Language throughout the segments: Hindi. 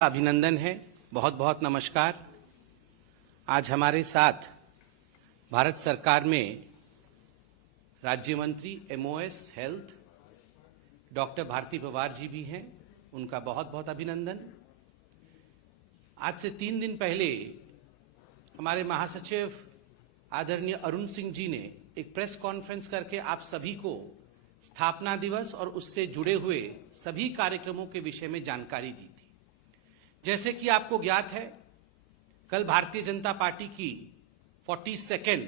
अभिनंदन है, बहुत बहुत नमस्कार। आज हमारे साथ भारत सरकार में राज्य मंत्री MOS health doctor Bharati Pawar ji भी हैं, उनका बहुत बहुत अभिनंदन। आज से 3 दिन पहले हमारे महासचिव आदरणीय अरुण सिंह जी ने एक प्रेस कॉन्फ्रेंस करके आप सभी को स्थापना दिवस और उससे जुड़े हुए सभी कार्यक्रमों के विषय में जानकारी दी थी। जैसे कि आपको ज्ञात है, कल भारतीय जनता पार्टी की 42nd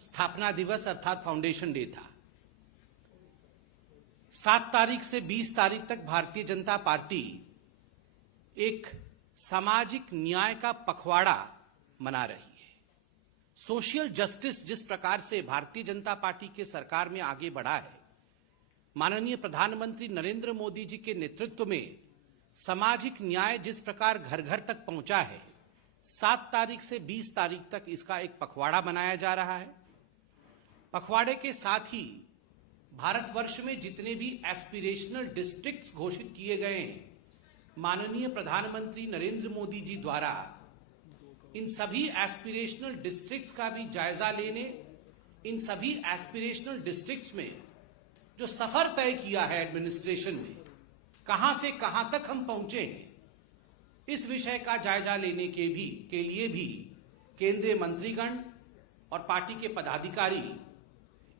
स्थापना दिवस अर्थात फाउंडेशन डे था। 7 तारीख से 20 तारीख तक भारतीय जनता पार्टी एक सामाजिक न्याय का पखवाड़ा मना रही है। सोशल जस्टिस जिस प्रकार से भारतीय जनता पार्टी के सरकार में आगे बढ़ा है, माननीय प्रधानमंत्री नरेंद्र मोदी जी के नेतृत्व में सामाजिक न्याय जिस प्रकार घर घर तक पहुंचा है, 7 तारीख से 20 तारीख तक इसका एक पखवाड़ा मनाया जा रहा है। पखवाड़े के साथ ही भारतवर्ष में जितने भी एस्पिरेशनल डिस्ट्रिक्ट्स घोषित किए गए हैं, माननीय प्रधानमंत्री नरेंद्र मोदी जी द्वारा इन सभी एस्पिरेशनल डिस्ट्रिक्ट्स का भी जायजा लेने, इन सभी एस्पिरेशनल डिस्ट्रिक्ट्स में जो सफर तय किया है एडमिनिस्ट्रेशन में, कहां से कहां तक हम पहुंचे हैं, इस विषय का जायजा लेने के लिए भी केंद्रीय मंत्रीगण और पार्टी के पदाधिकारी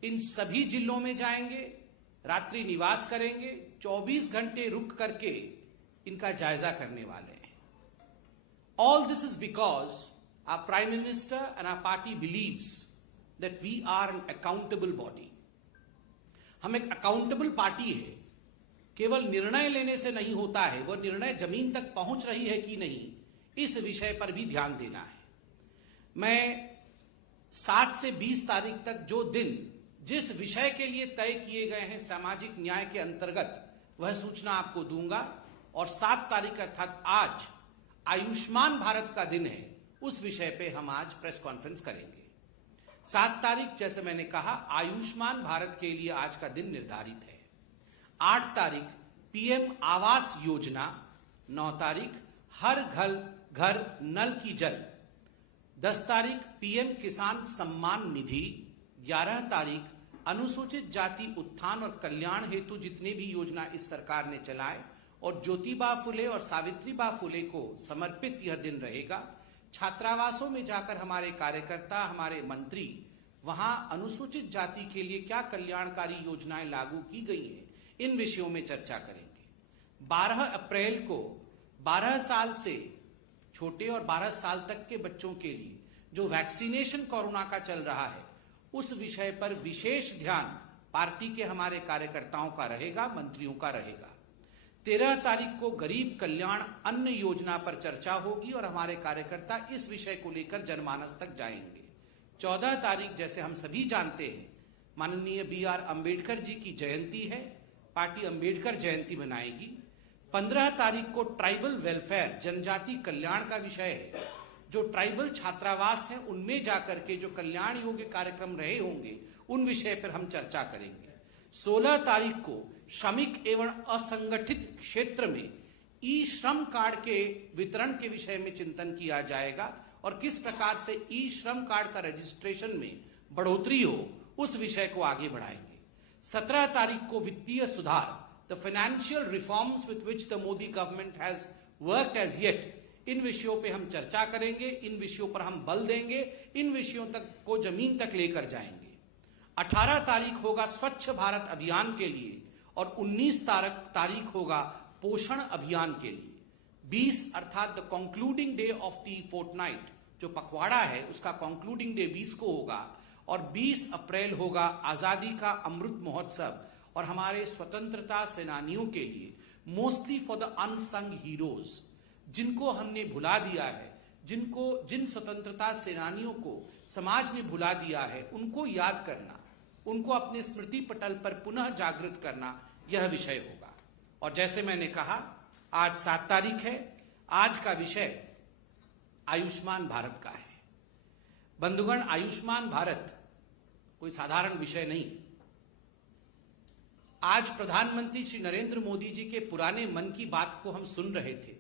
इन सभी जिलों में जाएंगे, रात्रि निवास करेंगे, 24 घंटे रुक करके इनका जायजा करने वाले हैं। All this is because our prime minister and our party believes that we are an accountable body. हम एक अकाउंटेबल पार्टी है। केवल निर्णय लेने से नहीं होता है, वह निर्णय जमीन तक पहुंच रही है कि नहीं, इस विषय पर भी ध्यान देना है। मैं 7 से 20 तारीख तक जो दिन जिस विषय के लिए तय किए गए हैं सामाजिक न्याय के अंतर्गत, वह सूचना आपको दूंगा। और 7 तारीख अर्थात आज आयुष्मान भारत का दिन है, उस विषय पे हम आज प्रेस कॉन्फ्रेंस करेंगे। 7 तारीख जैसे मैंने कहा, आयुष्मान भारत के लिए आज का दिन निर्धारित है। 8 तारीख पीएम आवास योजना, 9 तारीख हर घर नल की जल, 10 तारीख पीएम किसान सम्मान निधि, 11 तारीख अनुसूचित जाति उत्थान और कल्याण हेतु जितने भी योजना इस सरकार ने चलाए और ज्योतिबा फुले और सावित्रीबा फुले को समर्पित यह दिन रहेगा। छात्रावासों में जाकर हमारे कार्यकर्ता, हमारे मंत्री वहां अनुसूचित जाति के लिए क्या कल्याणकारी योजनाएं लागू की गई हैं, इन विषयों में चर्चा करेंगे। 12 अप्रैल को 12 साल से छोटे और 12 साल तक के बच्चों के लिए जो वैक्सीनेशन कोरोना का चल रहा है, उस विषय पर विशेष ध्यान पार्टी के हमारे कार्यकर्ताओं का रहेगा, मंत्रियों का रहेगा। 13 तारीख को गरीब कल्याण अन्न योजना पर चर्चा होगी और हमारे कार्यकर्ता इस विषय को लेकर जनमानस तक जाएंगे। 14 तारीख जैसे हम सभी जानते हैं, माननीय BR अम्बेडकर जी की जयंती है, पार्टी अम्बेडकर जयंती मनाएगी। 15 तारीख को ट्राइबल वेलफेयर जनजाति कल्याण का विषय है। जो ट्राइबल छात्रावास हैं उनमें जाकर के जो कल्याण योग्य कार्यक्रम रहे होंगे, उन विषय पर हम चर्चा करेंगे। 16 तारीख को श्रमिक एवं असंगठित क्षेत्र में ई श्रम कार्ड के वितरण के विषय में चिंतन किया जाएगा और किस प्रकार से ई श्रम कार्ड का रजिस्ट्रेशन में बढ़ोतरी हो, उस विषय को आगे बढ़ाएंगे। 17 तारीख को वित्तीय सुधार, the financial reforms with which the Modi government has worked as yet, इन विषयों पे हम चर्चा करेंगे, इन विषयों पर हम बल देंगे, इन विषयों तक को जमीन तक लेकर जाएंगे। 18 तारीख होगा स्वच्छ भारत अभियान के लिए और 19 तारीख होगा पोषण अभियान के लिए। 20 अर्थात the concluding day of the fortnight, जो पखवाड़ा है उसका कंक्लूडिंग डे 20 को होगा और 20 अप्रैल होगा आजादी का अमृत महोत्सव और हमारे स्वतंत्रता सेनानियों के लिए, mostly for the unsung heroes, जिनको हमने भुला दिया है, जिन स्वतंत्रता सेनानियों को समाज ने भुला दिया है, उनको याद करना, उनको अपने स्मृति पटल पर पुनः जागृत करना, यह विषय होगा। और जैसे मैंने कहा, आज 7 तारीख है, आज का विषय आयुष्मान भारत का है। बंधुगण, आयुष्मान भारत कोई साधारण विषय नहीं। आज प्रधानमंत्री श्री नरेंद्र मोदी जी के पुराने मन की बात को हम सुन रहे थे।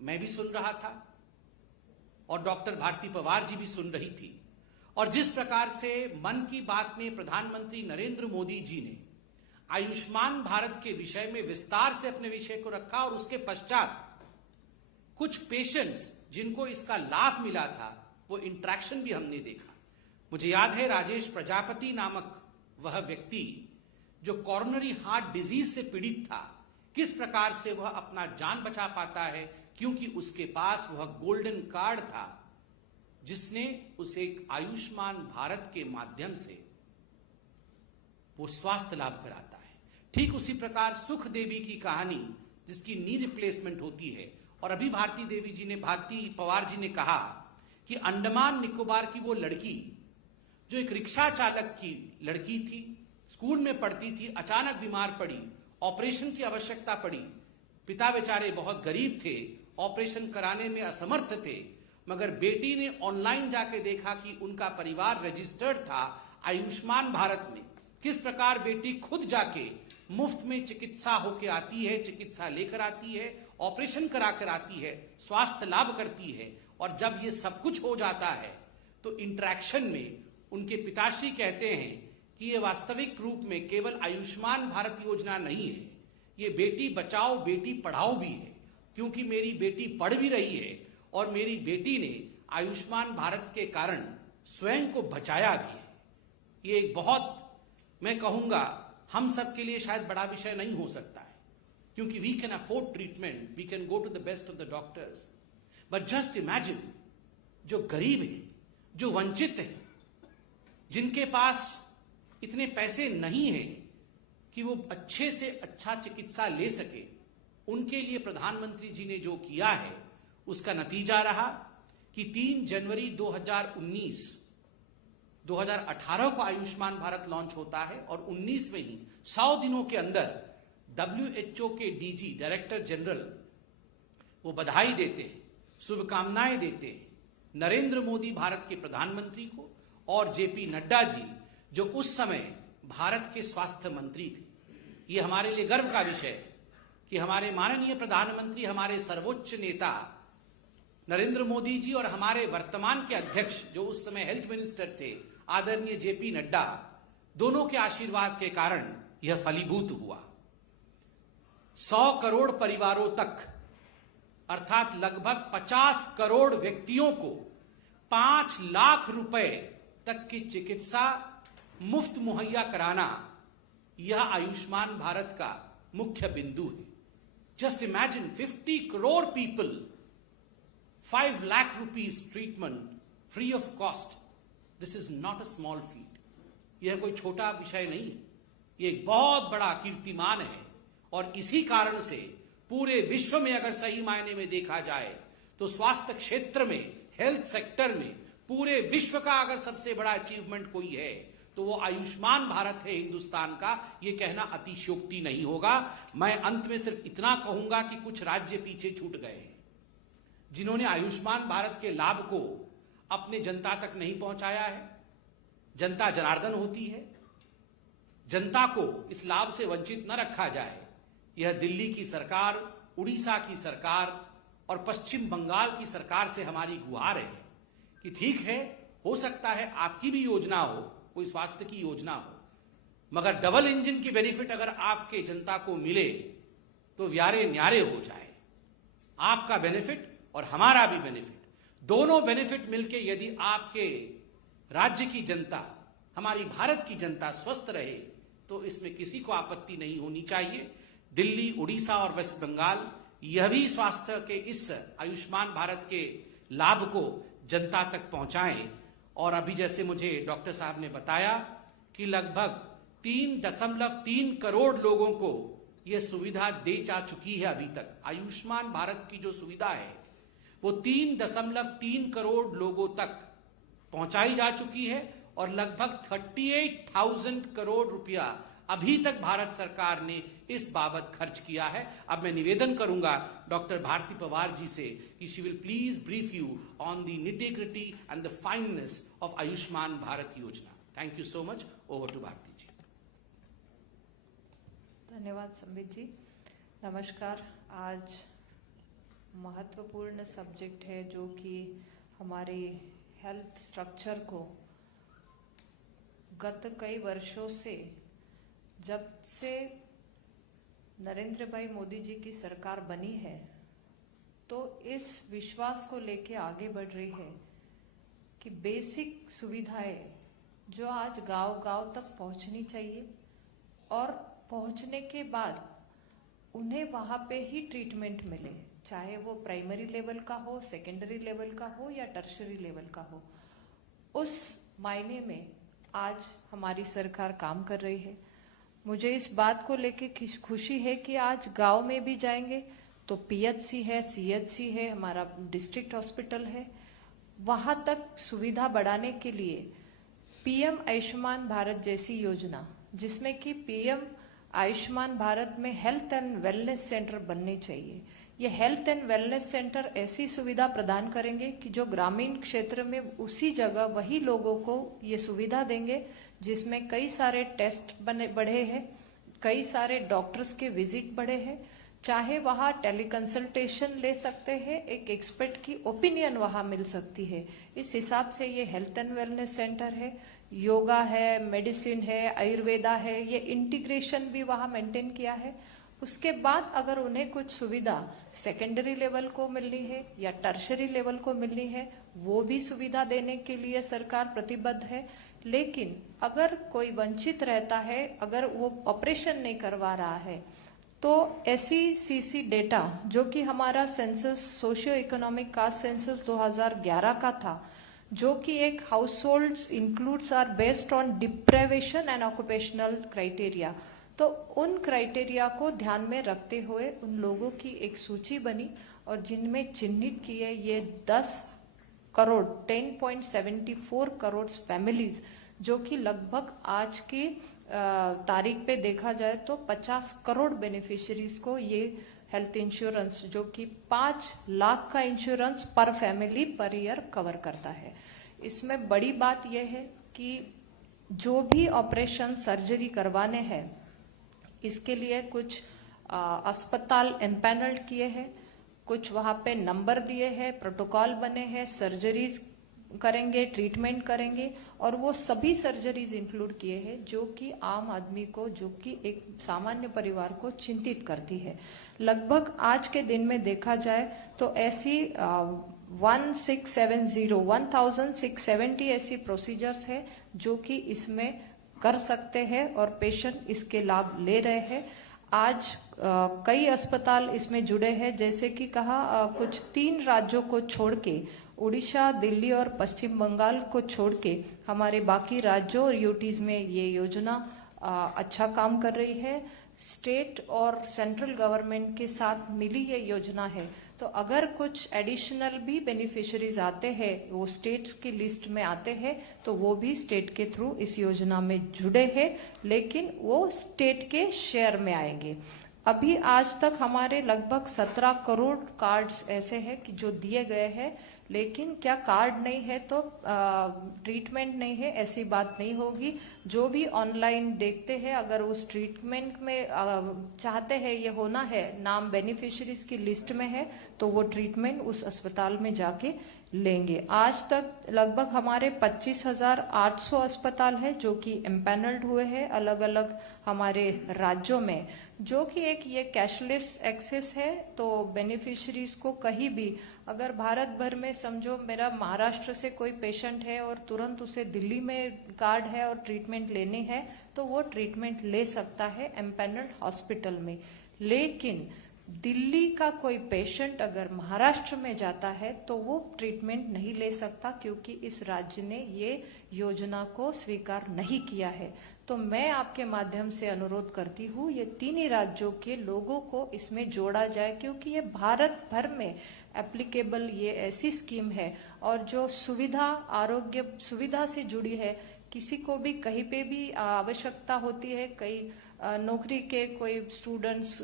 मैं भी सुन रहा था और डॉक्टर भारती पवार जी भी सुन रही थी, और जिस प्रकार से मन की बात में प्रधानमंत्री नरेंद्र मोदी जी ने आयुष्मान भारत के विषय में विस्तार से अपने विषय को रखा, और उसके पश्चात कुछ पेशेंट्स जिनको इसका लाभ मिला था वो इंटरेक्शन भी हमने देखा। मुझे याद है राजेश प्रजापति नामक वह व्यक्ति जो कॉर्नरी हार्ट डिजीज से पीड़ित था, किस प्रकार से वह अपना जान बचा पाता है, क्योंकि उसके पास वह गोल्डन कार्ड था जिसने उसे एक आयुष्मान भारत के माध्यम से वो स्वास्थ्य लाभ कराता है। ठीक उसी प्रकार सुख देवी की कहानी जिसकी नी रिप्लेसमेंट होती है, और अभी भारती पवार जी ने कहा कि अंडमान निकोबार की वो लड़की जो एक रिक्शा चालक की लड़की थी, स्कूल में पढ़ती थी, अचानक बीमार पड़ी, ऑपरेशन की आवश्यकता पड़ी, पिता बेचारे बहुत गरीब थे, ऑपरेशन कराने में असमर्थ थे, मगर बेटी ने ऑनलाइन जाके देखा कि उनका परिवार रजिस्टर्ड था आयुष्मान भारत में। किस प्रकार बेटी खुद जाके मुफ्त में चिकित्सा होके आती है, चिकित्सा लेकर आती है, ऑपरेशन करा कर आती है, स्वास्थ्य लाभ करती है। और जब ये सब कुछ हो जाता है तो इंटरेक्शन में उनके पिताश्री कहते हैं कि ये वास्तविक रूप में केवल आयुष्मान भारत योजना नहीं है, ये बेटी बचाओ बेटी पढ़ाओ भी है, क्योंकि मेरी बेटी पढ़ भी रही है और मेरी बेटी ने आयुष्मान भारत के कारण स्वयं को बचाया भी है। ये एक बहुत, मैं कहूंगा, हम सब के लिए शायद बड़ा विषय नहीं हो सकता है, क्योंकि we can afford treatment, we can go to the best of the doctors, but just imagine जो गरीब है, जो वंचित है, जिनके पास इतने पैसे नहीं हैं कि वो अच्छे से अच्छा चिकित्सा ले सके, उनके लिए प्रधानमंत्री जी ने जो किया है उसका नतीजा रहा कि 3 जनवरी 2018 को आयुष्मान भारत लॉन्च होता है, और 19 में ही 100 दिनों के अंदर WHO के DG डायरेक्टर जनरल वो बधाई देते हैं, शुभकामनाएं देते हैं नरेंद्र मोदी भारत के प्रधानमंत्री को, और JP नड्डा जी जो उस समय भारत के स्वास्थ्य मंत्री थे। ये हमारे लिए गर्व का विषय है कि हमारे माननीय प्रधानमंत्री, हमारे सर्वोच्च नेता नरेंद्र मोदी जी और हमारे वर्तमान के अध्यक्ष जो उस समय हेल्थ मिनिस्टर थे आदरणीय JP नड्डा, दोनों के आशीर्वाद के कारण यह फलीभूत हुआ। 100 करोड़ परिवारों तक, अर्थात लगभग 50 करोड़ व्यक्तियों को 5 लाख रुपए तक की चिकित्सा मुफ्त मुहैया कराना, यह आयुष्मान भारत का मुख्य बिंदु है। Just imagine 50 crore people, 5 lakh rupees treatment free of cost. This is not a small feet. यह कोई छोटा विषय नहीं है, यह एक बहुत बड़ा कीर्तिमान है। और इसी कारण से पूरे विश्व में अगर सही मायने में देखा जाए तो स्वास्थ्य क्षेत्र में, हेल्थ सेक्टर में पूरे विश्व का अगर सबसे बड़ा अचीवमेंट कोई है तो वो आयुष्मान भारत है हिंदुस्तान का। ये कहना अतिशयोक्ति नहीं होगा। मैं अंत में सिर्फ इतना कहूंगा कि कुछ राज्य पीछे छूट गए हैं जिन्होंने आयुष्मान भारत के लाभ को अपने जनता तक नहीं पहुंचाया है। जनता जनार्दन होती है, जनता को इस लाभ से वंचित न रखा जाए। यह दिल्ली की सरकार, उड़ीसा की सरकार और पश्चिम बंगाल की सरकार से हमारी गुहार है कि ठीक है, हो सकता है आपकी भी योजना हो, कोई स्वास्थ्य की योजना हो, मगर डबल इंजन की बेनिफिट अगर आपके जनता को मिले तो व्यारे न्यारे हो जाए। आपका बेनिफिट और हमारा भी बेनिफिट, दोनों बेनिफिट मिलके यदि आपके राज्य की जनता, हमारी भारत की जनता स्वस्थ रहे तो इसमें किसी को आपत्ति नहीं होनी चाहिए। दिल्ली, उड़ीसा और वेस्ट बंगाल यह भी स्वास्थ्य के इस आयुष्मान भारत के लाभ को जनता तक पहुंचाएं। और अभी जैसे मुझे डॉक्टर साहब ने बताया कि लगभग 3.3 करोड़ लोगों को यह सुविधा दे जा चुकी है। अभी तक आयुष्मान भारत की जो सुविधा है वो 3.3 करोड़ लोगों तक पहुंचाई जा चुकी है, और लगभग 38,000 करोड़ रुपया अभी तक भारत सरकार ने इस बाबत खर्च किया है। अब मैं निवेदन करूंगा डॉक्टर भारती पवार जी से कि she will please brief you on the nitty gritty and the finances of Ayushman Bharat Yojana. Thank you so much. Over to Bharati ji. धन्यवाद संबित जी। नमस्कार। आज महत्वपूर्ण सब्जेक्ट है जो कि हमारे हेल्थ स्ट्रक्चर को गत कई वर्षों से, जब से नरेंद्र भाई मोदी जी की सरकार बनी है, तो इस विश्वास को लेके आगे बढ़ रही है कि बेसिक सुविधाएं जो आज गांव-गांव तक पहुंचनी चाहिए और पहुंचने के बाद उन्हें वहां पे ही ट्रीटमेंट मिले, चाहे वो प्राइमरी लेवल का हो, सेकेंडरी लेवल का हो या टर्शरी लेवल का हो। उस मायने में आज हमारी सरकार काम कर रही है। मुझे इस बात को लेके खुशी है कि आज गांव में भी जाएंगे तो पीएचसी है, सीएचसी है, हमारा डिस्ट्रिक्ट हॉस्पिटल है, वहां तक सुविधा बढ़ाने के लिए पीएम आयुष्मान भारत जैसी योजना, जिसमें कि पीएम आयुष्मान भारत में हेल्थ एंड वेलनेस सेंटर बनने चाहिए। ये हेल्थ एंड वेलनेस सेंटर ऐसी सुविधा प्रदान करेंगे कि जो ग्रामीण क्षेत्र में उसी जगह वही लोगों को ये सुविधा देंगे, जिसमें कई सारे टेस्ट बढ़े हैं, कई सारे डॉक्टर्स के विजिट बढ़े हैं, चाहे वहाँ टेलीकंसल्टेशन ले सकते हैं, एक एक्सपर्ट की ओपिनियन वहाँ मिल सकती है। इस हिसाब से ये हेल्थ एंड वेलनेस सेंटर है, योगा है, मेडिसिन है, आयुर्वेदा है, ये इंटीग्रेशन भी वहाँ मेंटेन किया है। उसके बाद अगर उन्हें कुछ सुविधा सेकेंडरी लेवल को मिलनी है या टर्शरी लेवल को मिलनी है, वो भी सुविधा देने के लिए सरकार प्रतिबद्ध है। लेकिन अगर कोई वंचित रहता है, अगर वो ऑपरेशन नहीं करवा रहा है, तो SECC डेटा जो कि हमारा census socio economic caste census 2011 का था, जो कि एक households includes are based on deprivation and occupational criteria, तो उन क्राइटेरिया को ध्यान में रखते हुए उन लोगों की एक सूची बनी और जिनमें चिन्हित किए ये 10 करोड़ 10.74 करोड़ फैमिलीज, जो कि लगभग आज की तारीख पे देखा जाए तो 50 करोड़ बेनिफिशियरीज को ये हेल्थ इंश्योरेंस, जो कि 5 लाख का इंश्योरेंस पर फैमिली पर ईयर कवर करता है। इसमें बड़ी बात यह है कि जो भी ऑपरेशन सर्जरी करवाने हैं, इसके लिए कुछ अस्पताल एम्पैनल्ड किए हैं, कुछ वहाँ पे नंबर दिए हैं, प्रोटोकॉल बने हैं, सर्जरीज करेंगे, ट्रीटमेंट करेंगे, और वो सभी सर्जरीज इंक्लूड किए हैं जो कि आम आदमी को, जो कि एक सामान्य परिवार को चिंतित करती है। लगभग आज के दिन में देखा जाए तो ऐसी 1670 ऐसी प्रोसीजर्स है जो कि इसमें कर सकते हैं और पेशेंट इसके लाभ ले रहे हैं। आज कई अस्पताल इसमें जुड़े हैं, जैसे कि कहा कुछ 3 राज्यों को छोड़ के, उड़ीसा, दिल्ली और पश्चिम बंगाल को छोड़ के हमारे बाकी राज्यों और यूटीज में ये योजना अच्छा काम कर रही है। स्टेट और सेंट्रल गवर्नमेंट के साथ मिली ये योजना है, तो अगर कुछ एडिशनल भी बेनिफिशियरीज आते हैं, वो स्टेट्स की लिस्ट में आते हैं, तो वो भी स्टेट के थ्रू इस योजना में जुड़े हैं, लेकिन वो स्टेट के शेयर में आएंगे। अभी आज तक हमारे लगभग 17 करोड़ कार्ड्स ऐसे हैं कि जो दिए गए हैं, लेकिन क्या कार्ड नहीं है तो ट्रीटमेंट नहीं है, ऐसी बात नहीं होगी। जो भी ऑनलाइन देखते हैं, अगर उस ट्रीटमेंट में चाहते हैं ये होना है, नाम बेनिफिशियरीज की लिस्ट में है, तो वो ट्रीटमेंट उस अस्पताल में जाके लेंगे। आज तक लगभग हमारे 25,800 अस्पताल है जो कि एम्पैनल्ड हुए हैं अलग अलग हमारे राज्यों में, जो कि एक ये कैशलेस एक्सेस है। तो बेनिफिशियरीज को कहीं भी, अगर भारत भर में समझो मेरा महाराष्ट्र से कोई पेशेंट है और तुरंत उसे दिल्ली में कार्ड है और ट्रीटमेंट लेनी है, तो वो ट्रीटमेंट ले सकता है एम्पैनल्ड हॉस्पिटल में। लेकिन दिल्ली का कोई पेशेंट अगर महाराष्ट्र में जाता है तो वो ट्रीटमेंट नहीं ले सकता, क्योंकि इस राज्य ने ये योजना को स्वीकार नहीं किया है। तो मैं आपके माध्यम से अनुरोध करती हूँ, ये 3 ही राज्यों के लोगों को इसमें जोड़ा जाए, क्योंकि ये भारत भर में एप्लीकेबल ये ऐसी स्कीम है और जो सुविधा, आरोग्य सुविधा से जुड़ी है। किसी को भी कहीं पे भी आवश्यकता होती है, कई नौकरी के कोई स्टूडेंट्स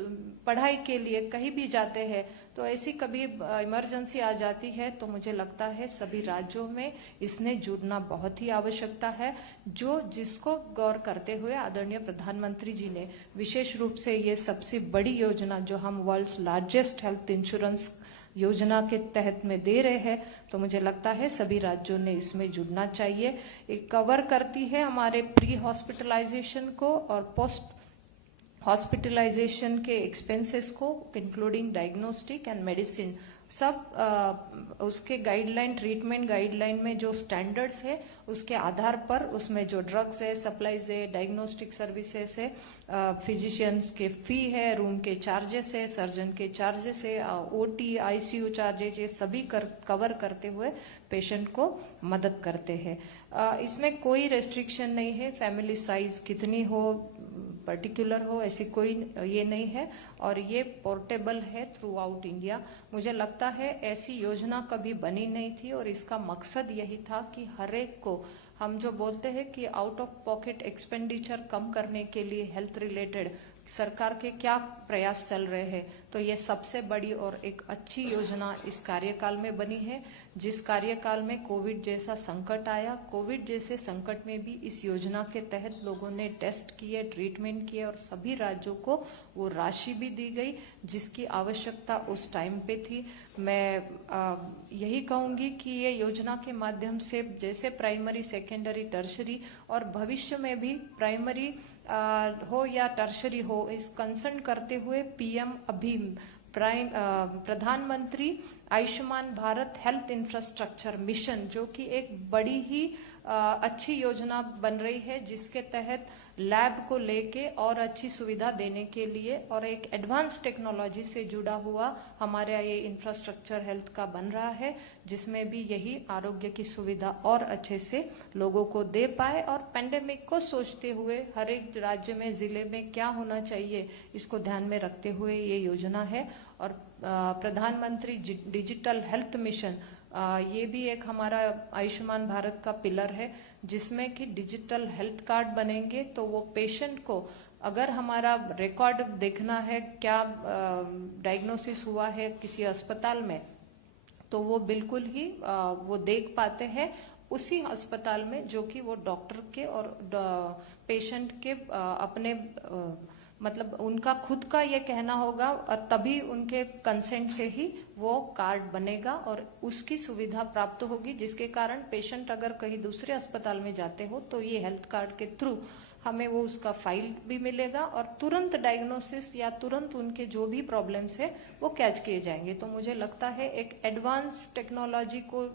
पढ़ाई के लिए कहीं भी जाते हैं, तो ऐसी कभी इमरजेंसी आ जाती है, तो मुझे लगता है सभी राज्यों में इसने जुड़ना बहुत ही आवश्यकता है, जो जिसको गौर करते हुए आदरणीय प्रधानमंत्री जी ने विशेष रूप से ये सबसे बड़ी योजना, जो हम वर्ल्ड्स लार्जेस्ट हेल्थ इंश्योरेंस योजना के तहत में दे रहे हैं, तो मुझे लगता है सभी राज्यों ने इसमें जुड़ना चाहिए। एक कवर करती है हमारे प्री हॉस्पिटलाइजेशन को और पोस्ट हॉस्पिटलाइजेशन के एक्सपेंसेस को, इंक्लूडिंग डायग्नोस्टिक एंड मेडिसिन, सब उसके गाइडलाइन, ट्रीटमेंट गाइडलाइन में जो स्टैंडर्ड्स है उसके आधार पर उसमें जो ड्रग्स है, सप्लाईज है, डायग्नोस्टिक सर्विसेज है, फिजिशियंस के फी है, रूम के चार्जेस है, सर्जन के चार्जेस है, ओटी आईसीयू चार्जेस, ये सभी कवर करते हुए पेशेंट को मदद करते हैं। इसमें कोई रेस्ट्रिक्शन नहीं है, फैमिली साइज कितनी हो, पर्टिकुलर हो, ऐसी कोई ये नहीं है, और ये पोर्टेबल है थ्रू आउट इंडिया। मुझे लगता है ऐसी योजना कभी बनी नहीं थी और इसका मकसद यही था कि हर एक को, हम जो बोलते हैं कि आउट ऑफ पॉकेट एक्सपेंडिचर कम करने के लिए हेल्थ रिलेटेड सरकार के क्या प्रयास चल रहे हैं, तो ये सबसे बड़ी और एक अच्छी योजना इस कार्यकाल में बनी है। जिस कार्यकाल में कोविड जैसा संकट आया, कोविड जैसे संकट में भी इस योजना के तहत लोगों ने टेस्ट किए, ट्रीटमेंट किए और सभी राज्यों को वो राशि भी दी गई जिसकी आवश्यकता उस टाइम पे थी। मैं यही कहूंगी कि ये योजना के माध्यम से जैसे प्राइमरी, सेकेंडरी, टर्शरी और भविष्य में भी प्राइमरी हो या टर्शरी हो, इस कंसर्न करते हुए पीएम अभीम, प्रधानमंत्री Ayushman Bharat health infrastructure mission, जो कि एक बड़ी ही अच्छी योजना बन रही है, जिसके तहत लैब को लेके और अच्छी सुविधा देने के लिए और एक एडवांस टेक्नोलॉजी से जुड़ा हुआ हमारा ये इंफ्रास्ट्रक्चर हेल्थ का बन रहा है, जिसमें भी यही आरोग्य की सुविधा और अच्छे से लोगों को दे पाए। और पेंडेमिक को सोचते हुए हर एक राज्य में, जिले में क्या होना चाहिए, इसको ध्यान में रखते हुए ये योजना है। और प्रधानमंत्री डिजिटल हेल्थ मिशन, ये भी एक हमारा आयुष्मान भारत का पिलर है, जिसमें कि डिजिटल हेल्थ कार्ड बनेंगे, तो वो पेशेंट को अगर हमारा रिकॉर्ड देखना है, क्या डायग्नोसिस हुआ है किसी अस्पताल में, तो वो बिल्कुल ही वो देख पाते हैं उसी अस्पताल में, जो कि वो डॉक्टर के और पेशेंट के अपने मतलब उनका खुद का ये कहना होगा, और तभी उनके कंसेंट से ही वो कार्ड बनेगा और उसकी सुविधा प्राप्त होगी, जिसके कारण पेशेंट अगर कहीं दूसरे अस्पताल में जाते हो तो ये हेल्थ कार्ड के थ्रू हमें वो उसका फाइल भी मिलेगा और तुरंत डायग्नोसिस या तुरंत उनके जो भी प्रॉब्लम्स है वो कैच किए जाएंगे। तो मुझे लगता है एक एडवांस टेक्नोलॉजी को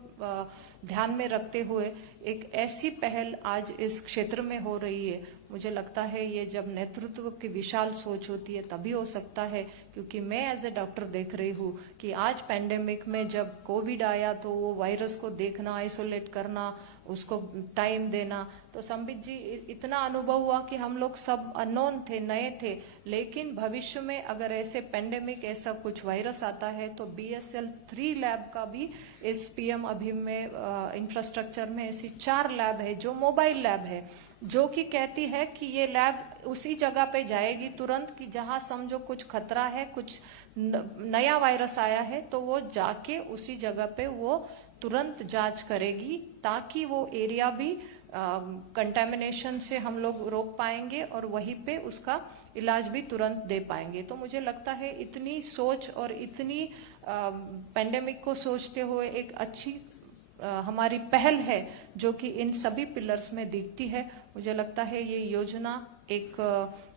ध्यान में रखते हुए एक ऐसी पहल आज इस क्षेत्र में हो रही है। मुझे लगता है ये जब नेतृत्व की विशाल सोच होती है तभी हो सकता है, क्योंकि मैं एज ए डॉक्टर देख रही हूँ कि आज पैंडेमिक में जब कोविड आया तो वो वायरस को देखना, आइसोलेट करना, उसको टाइम देना, तो संबित जी इतना अनुभव हुआ कि हम लोग सब अननोन थे, नए थे, लेकिन भविष्य में अगर ऐसे पेंडेमिक ऐसा कुछ वायरस आता है तो BSL 3 लैब का भी इस पीएम अभियान में इंफ्रास्ट्रक्चर में ऐसी 4 लैब है जो मोबाइल लैब है, जो कि कहती है कि ये लैब उसी जगह पे जाएगी तुरंत कि जहां समझो कुछ खतरा है, कुछ नया वायरस आया है, तो वो जाके उसी जगह पे वो तुरंत जांच करेगी, ताकि वो एरिया भी कंटेमिनेशन से हम लोग रोक पाएंगे और वहीं पे उसका इलाज भी तुरंत दे पाएंगे। तो मुझे लगता है इतनी सोच और इतनी पेंडेमिक को सोचते हुए एक अच्छी हमारी पहल है जो कि इन सभी पिलर्स में दिखती है। मुझे लगता है ये योजना एक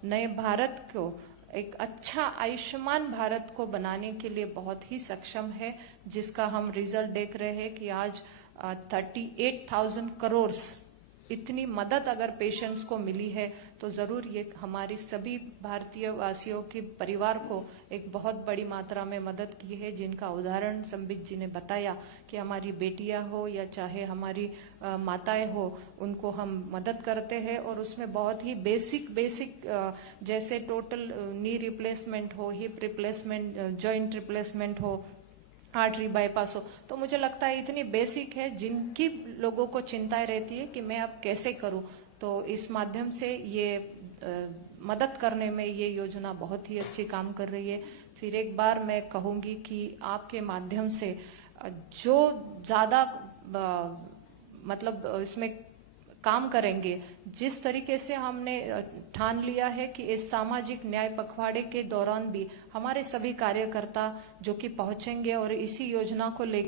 नए भारत को, एक अच्छा आयुष्मान भारत को बनाने के लिए बहुत ही सक्षम है, जिसका हम रिजल्ट देख रहे हैं कि आज 38,000 करोड़ इतनी मदद अगर पेशेंट्स को मिली है, तो जरूर ये हमारी सभी भारतीय वासियों के परिवार को एक बहुत बड़ी मात्रा में मदद की है, जिनका उदाहरण संबित जी ने बताया कि हमारी बेटियां हो या चाहे हमारी माताएं हो, उनको हम मदद करते हैं और उसमें बहुत ही बेसिक जैसे टोटल नी रिप्लेसमेंट हो, हिप रिप्लेसमेंट, जॉइंट रिप्लेसमेंट हो, आर्टरी बाईपास हो, तो मुझे लगता है इतनी बेसिक है जिनकी लोगों को चिंताएं रहती है कि मैं अब कैसे करूं, तो इस माध्यम से ये मदद करने में ये योजना बहुत ही अच्छी काम कर रही है। फिर एक बार मैं कहूंगी कि आपके माध्यम से जो ज्यादा मतलब इसमें काम करेंगे। जिस तरीके से हमने ठान लिया है कि इस सामाजिक न्याय पखवाड़े के दौरान भी हमारे सभी कार्यकर्ता जो कि पहुंचेंगे और इसी योजना को लेकर